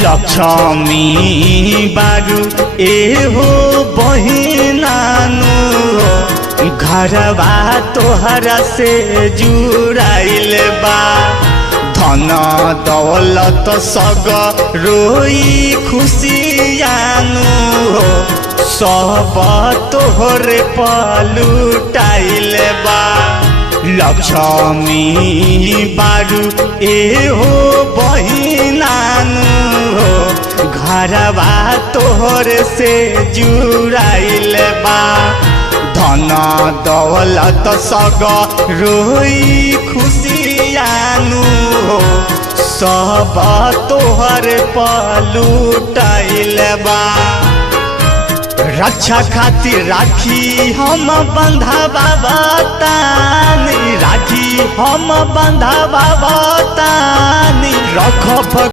लक्ष्मी बारू एहो बहिनानु घरवा तोहरा से जुड़ाइल बा धन दौलत सग रोई खुशियानु सब तोहरे पलुटाइल बा लक्ष्मी बारू एहो बहिनानु घरवा तोहर से जुड़ाइल बा धन दौलत सग रोई खुशियानु सब तोहर पलुटाइल बा रक्षा खातिर राखी हम बंधावा बतानी राखी हम बंधावा बतानी रखब